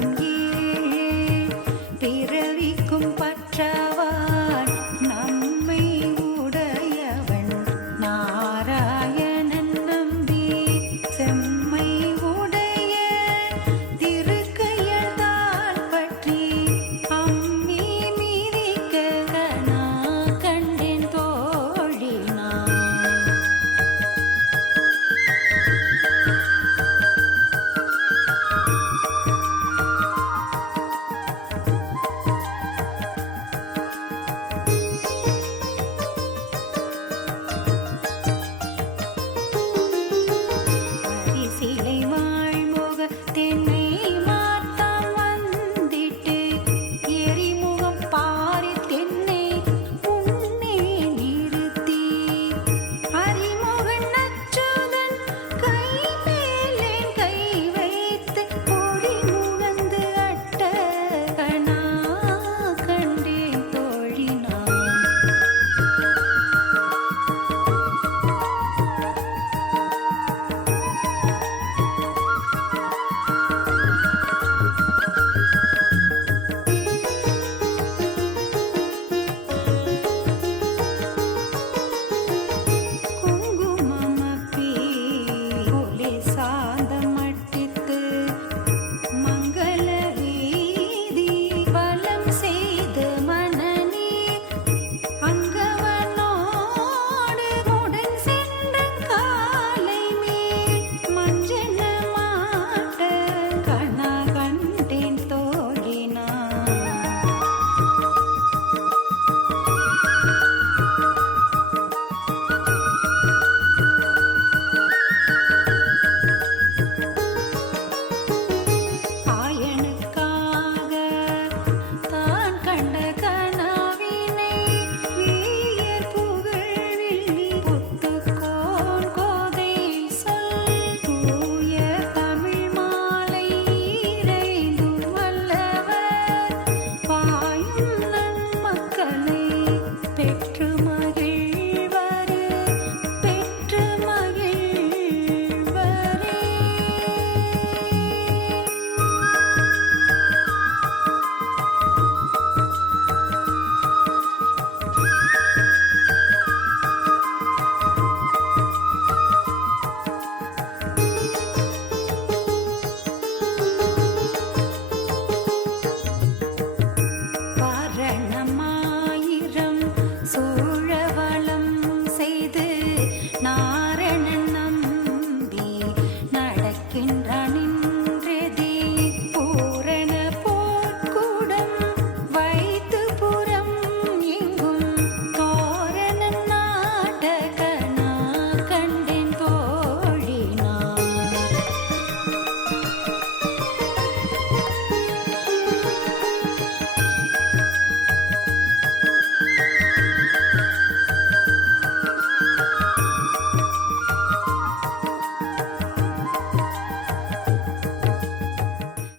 can hear.